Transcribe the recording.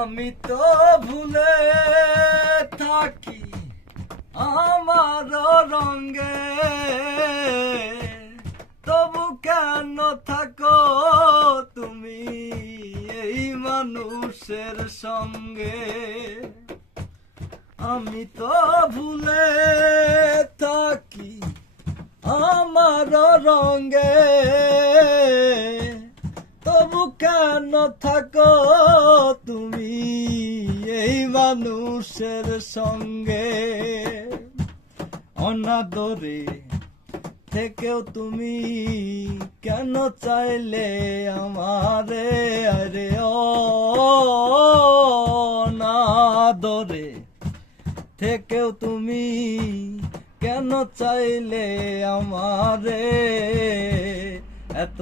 আমি তো ভুলে থাকি আমার রঙে, তবু কেন থাকো তুমি এই মানুষের সঙ্গে। আমি তো ভুলে থাকি আমার রঙে, তবু কেন থাকো তুমি এই মানুষের সঙ্গে। অনাদরে থেকেও তুমি কেন চাইলে আমারে, আরে অনাদরে থেকেও তুমি কেন চাইলে আমারে এত